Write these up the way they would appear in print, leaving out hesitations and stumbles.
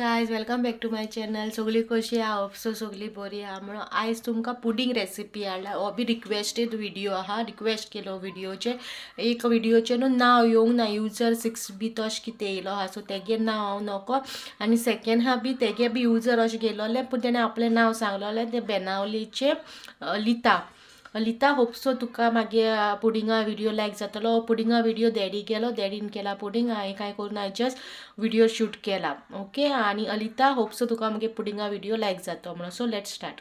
Guys welcome back to my channel. सगळी कशी आहा? सो सगळी बरी आहा. म्हणून आयज तुमकां पुडिंग रेसिपी हाडला. हो बी रिक्वेस्टेड व्हिडिओ आहा. रिक्वेस्ट केलो व्हिडिओचे. एक व्हिडिओचे न्हू नाव येवंक ना. युजर 6 बी तशें कितें येयलो आहा. सो तेगे नाव हांव नको. आनी सेकेंड आहा बी तेगे बी युजर अशें गेलोले पूण तेणें आपलें नाव सांगलोलें. ते बेनावलीचे लिता होपसो तुका मागीर पुडिंगा व्हिडिओ लायक जातलो. पुडिंगा व्हिडिओ डॅडी गेलो, डॅडीन केला पुडिंग. हांवें काय करून हांवें जस्ट व्हिडिओ शूट केला. ओके. आनी अलिता होपसो तुका मागीर पुडिंगा व्हिडिओ लायक जातो म्हणून. So let's start.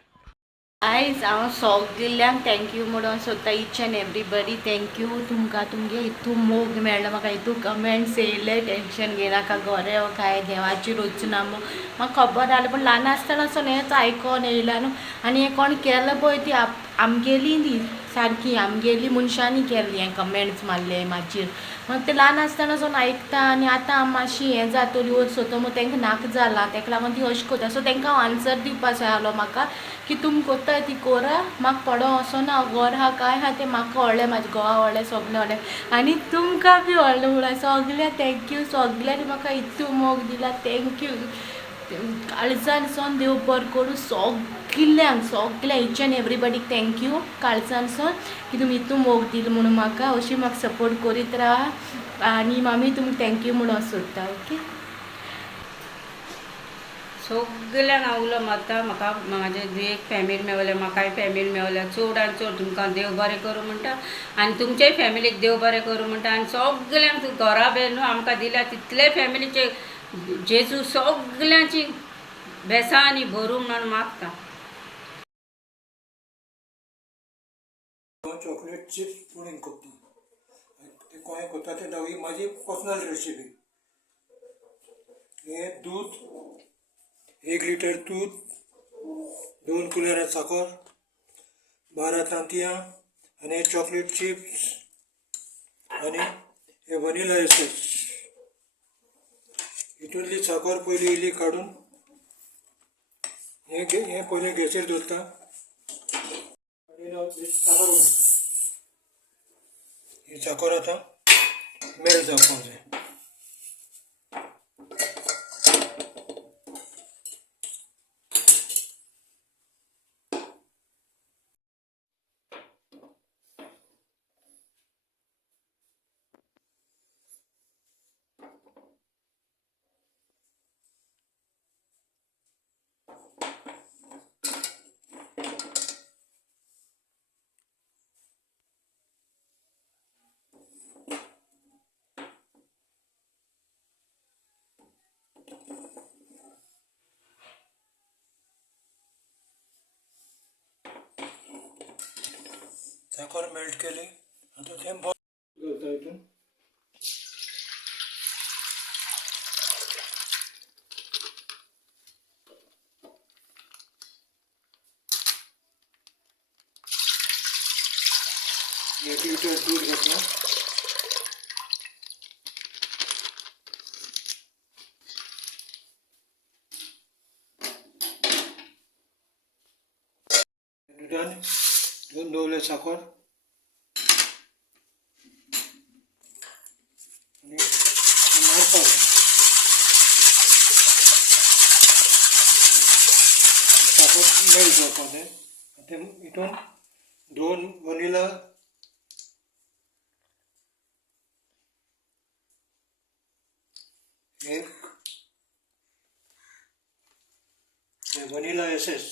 आयज हांव सगल्यांक थँक्यू म्हणून सोदता. Each end everybody thank you. तुमकां तुमगे हितू मोग मेळ्ळो. म्हाका हितू कमेंट्स येयले. टेंशन घेनाका गरे हो काय देवाची रचना म्हाका खबर आसलें पूण ल्हान आसतनासून हेंच आयकोन येयला न्हू. आनी हें कोण केलें पळय ती आमगेली न्ही सारकी आमगेली मनशांनी केल्ली हें कमेंट्स मारले म्हाजेर. मग ते ल्हान आसतनासून आयकता आनी आतां मातशी हें जातली वयर सोतो तेंकां नाक जाला. तेका लागून ती अशें कोता. सो तेंकां हांव आन्सर दिवपा जाय आहलो म्हाका की तुमी कोत्ताय ती कोरा. म्हाका पडो वचोना. घर आहा काय आहा तें म्हाका व्हडलें, म्हाजे घोवा व्हडलें, सगलें व्हडलें. आनी तुमकां बी व्हडलें म्हणून सगळें थँक्यू. सगल्यांनी म्हाका इतू मोग दिला. थँक्यू. काळजानसून देव बरें करूं सगल्यांक ईच एंड एवरीबडीक थँक्यू काळजानसून की तुमी इतू मोग दिली म्हणून म्हाका. अशी म्हाका सपोर्ट करीत राहा. आनी मामी तुमी थँक्यू म्हणून सोदता. ओके. सगल्यांक हांव उलो मारता. म्हाका म्हाजे एक फॅमिली मेवल्या, म्हाकाय फॅमिली मेवल्या. चड आनी चड तुमकां देव बरें करूं म्हणटा. आनी तुमचेय फॅमिलीक देव बरें करूं म्हणटा. आनी सगल्यांक घरा बेर न्हू आमकां दिल्या तितले फॅमिलीचे जेजू सगल्यांची बेसांनी भरूं म्हणून मागता. चॉकलेट चिप्स पुडिंग करता. ते कोणें करता ते ही माझी पर्सनल रेसिपी. हे दूध 1 लिटर दूध, 2 कुलेरा साखर, 12 तांतयां आनी हे चॉकलेट चिप्स आनी हे वनिला एसेन्स. हितूंतली साखर पयली इल्ली काडून हे पयलें गॅसीर दवरता आनी साखर घालता. ही साखर आतां मेल्ट जावपाक जाय. साखर मेल्ट केली. आता ते घालता हितून. एक लिटर दूध घातलं. दुधान 2 दवले साखर आनी मारपाक जाय. साखर मेल्ट जावपाक जाय. ते हितून 2 वनिला एक वनिला एसेन्स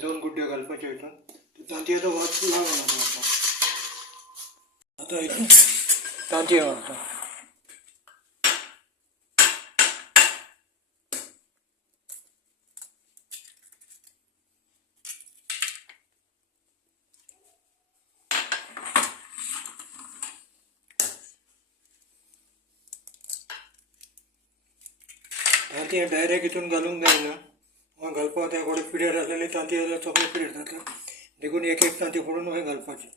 2 गुड्ड्यो घालपाच्यो हितून. तांतयाचो वास लागना म्हाका. आतां हितून तांतयां घालता. तांतयां डायरेक्ट हितून घालूंक जायना. घालपाक त्या थोडे पिड्यार आसलेली तांतयां सगळे पिड्यार जाता. देखून एक तांतयां फोडून अशें घालपाचें.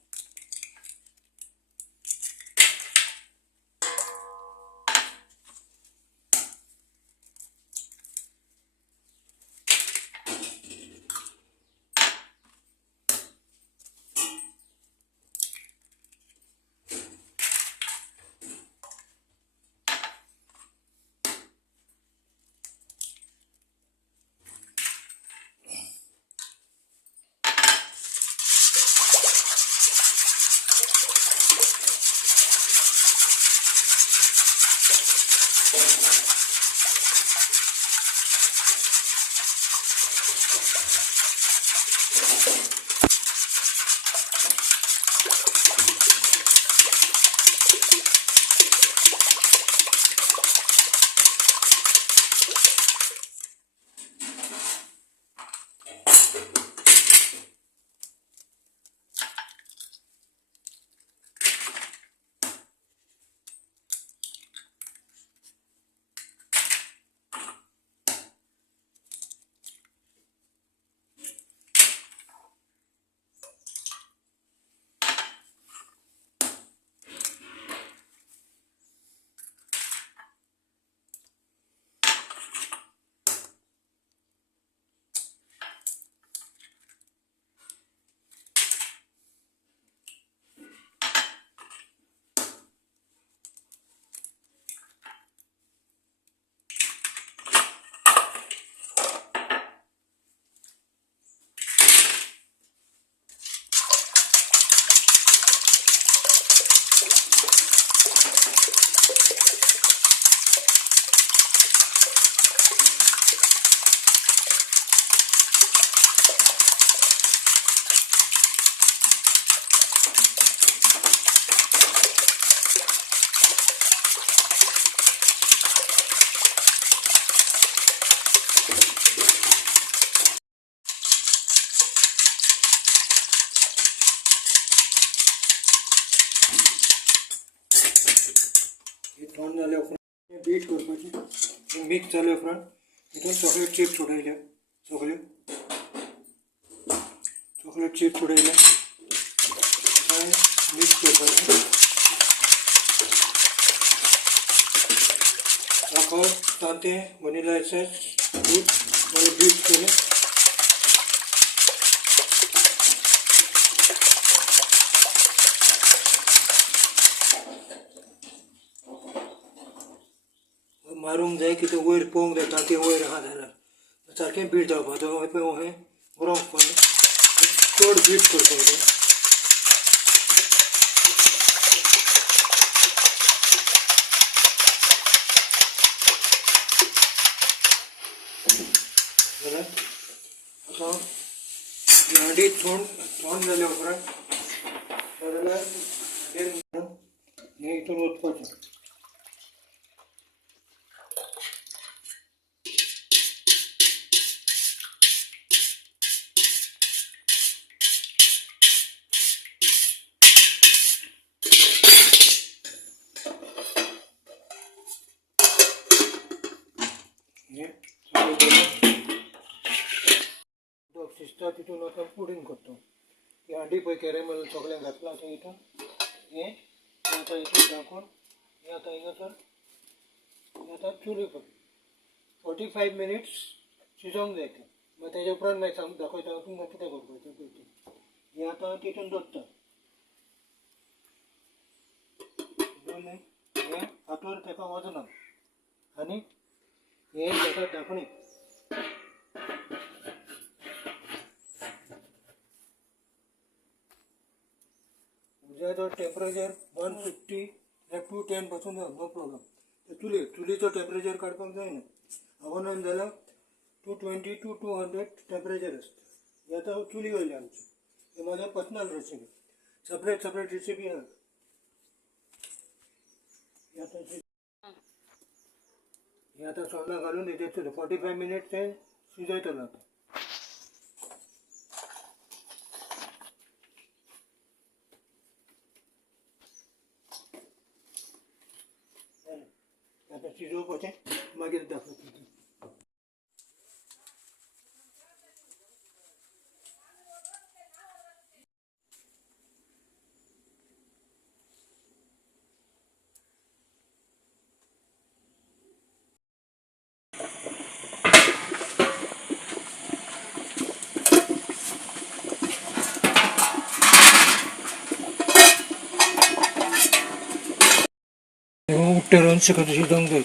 थंड जाले उपरांत बीट करपाचें मिक्स जाले उपरांत हितून चॉकलेट चिप्स उडयले चॉकलेट चिप्स उडयले मिक्स करपाचें साखर तांतें वनिला एसेन्स दूध बरें बीट केलें मारूंक जाय की तें वयर पळोवंक जाय तांतें वयर आहा जाल्यार सारकें बीट जावपाचो अशें बरोवंक पडलें चड बीट करपाक जाय जाल्यार आतां ही हांडी थंड जाले उपरांत जाल्यार हें हितून ओतपाचें शिजता तितून आतां पुडींग करता ही हांडी पळय कॅरेमल सगळें घातलां आतां हितून हें आतां हितून दाखोवन हें आतां हिंगासर हें आतां चुली कर 45 मिनिट्स शिजोवंक जाय तें मागीर तेज्या उपरांत मागीर दाखयता तुमकां कितें करपाचें पळय हें आतां तितून दवरता हें हातूर तेका वचना आनी हें तेका धांकणें उज्याचो टेम्परेचर 150 या 210 पासून नो प्रॉब्लम चुलीचो टेम्परेचर काडपाक जायना आव्हानान जाल्यार 220 to 200 टेम्परेचर आसता हें आतां चुली वयली आमची हें म्हाजें पर्सनल रेसिपी सेपरेट रेसिपी आहा हें आतां सोंडां घालून हेजेर 45 मिनिट्स तें शिजयतलो आतां आतां शिजोवपाचें मागीर दाखयता उठ्ठे रावन शिजोवंक जाय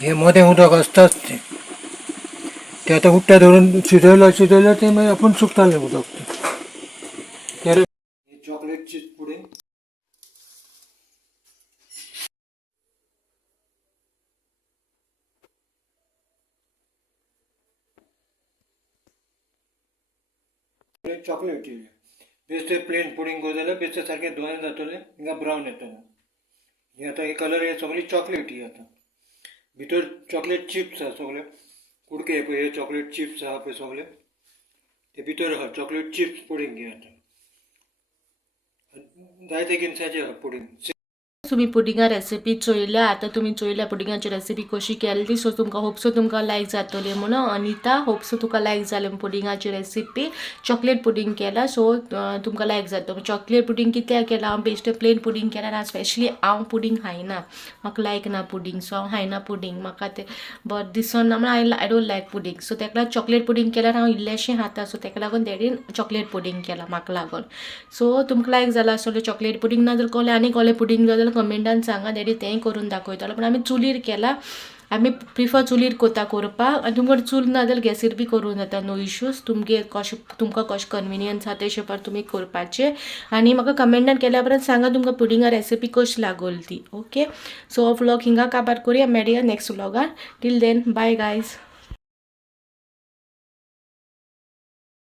हें मदें उदक आसताच तें आतां उठ्ठे धरून शिजयलें तें मागीर आपूण सुकतालें उदक तें चॉकलेट चिप्स पुडींग चॉकलेट बेश्टे प्लेन पुडिंग करूं जाल्यार बेश्टे सारकें धोवन जातलें हिंगा ब्रावन येतलें. हे आतां हे कलर हे सगळी चॉकलेट ही आतां भितर चॉकलेट चिप्स आहा सगळे कुडके हे पळय हे चॉकलेट चिप्स आहा पळय सगळे ते भितर आहा चॉकलेट चिप्स पुडिंग हे आतां जायते गिन्साचें आहा पुडिंग. तुम्ही पुडिंगा रेसिपी चोयल्या आता तुम्ही चोयल्या पुडिंगाची रेसिपी कशी केली सो तुमकां होपसो तुमकां लायक जातली म्हणून अनिता होपसो तुका लायक जालें पुडिंगाची रेसिपी चॉकलेट पुडिंग केला सो तुमकां लायक जाता. चॉकलेट पुडिंग कित्याक केला हांव बेश्टें प्लेन पुडिंग केला ना स्पेशली हांव पुडिंग खायना म्हाका लायक ना पुडिंग सो हांव खायना पुडिंग म्हाका तें बरें दिसना म्हणून I don't like pudding so तेका लागून चॉकलेट पुडिंग केल्यार हांव इल्लेशें खाता सो तेका लागून डॅडीन चॉकलेट पुडिंग केला म्हाका लागून. सो तुमकां लायक जालां आसतलें चॉकलेट पुडिंग ना जर कोणें आनी कोणें पुडिंग जाय जाल्यार कमेंटान सांगा डॅडी तेंय करून दाखयतलो पण आमी चुलीर केला आमी प्रिफर चुलीर कोता करपाक आनी तुमकां चूल ना जाल्यार गॅसीर बी करूं जाता नो इश्यूज तुमकां कशें कन्विनियन्स आहा तेशे पर तुमी करपाचें आनी म्हाका कमेंटान केल्या उपरांत सांगा तुमकां पुडिंगा रेसिपी कशी लागली ती. ओके सो हो व्लॉग हिंगा काबार करुया मेळया नेक्स्ट व्लॉगार टील देन बाय गायज.